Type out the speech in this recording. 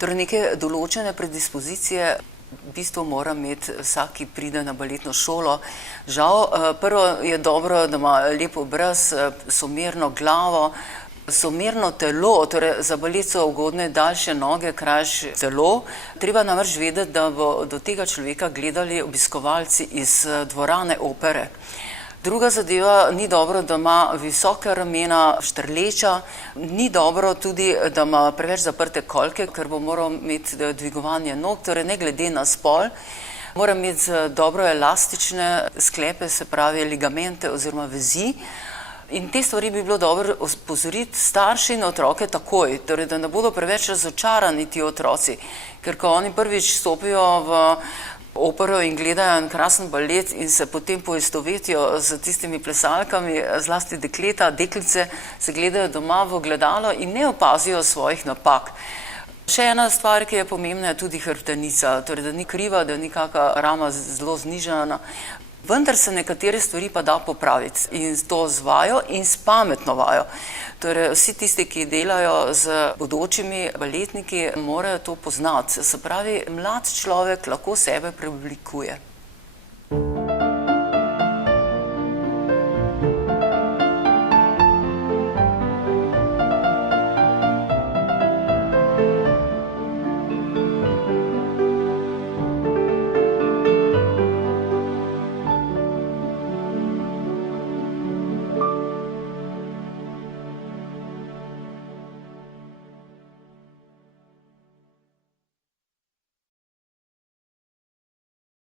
Torej neke določene predispozicije v bistvu mora imeti vsak, ki pride na baletno šolo. Žal, prvo je dobro, da ima lep obraz, somerno glavo, somerno telo, torej za balet so ugodne daljše noge, krajše telo. Treba namreč vedeti, da bo do tega človeka gledali obiskovalci iz dvorane opere. Druga zadeva, ni dobro, da ima visoka ramena, štrleča, ni dobro tudi, da ima preveč zaprte kolke, ker bo moral imeti dvigovanje nog, torej ne glede na spol. Mora imeti dobro elastične sklepe, se pravi ligamente oziroma vezi. In te stvari bi bilo dobro opozoriti starši in otroke takoj, torej da ne bodo preveč razočarani ti otroci, ker ko oni prvič stopijo v opero in gledajo en krasen balet in se potem poistovetijo z tistimi plesalkami, zlasti dekleta, deklice se gledajo doma v ogledalo in ne opazijo svojih napak. Še ena stvar, ki je pomembna, je tudi hrbtenica, torej da ni kriva, da ni kakšna rama zelo znižana. Vendar se nekatere stvari pa da popraviti in to z vajo in s pametno vajo. Torej, vsi tisti, ki delajo z bodočimi baletniki, morajo to poznati. Se pravi, mlad človek lahko sebe preoblikuje.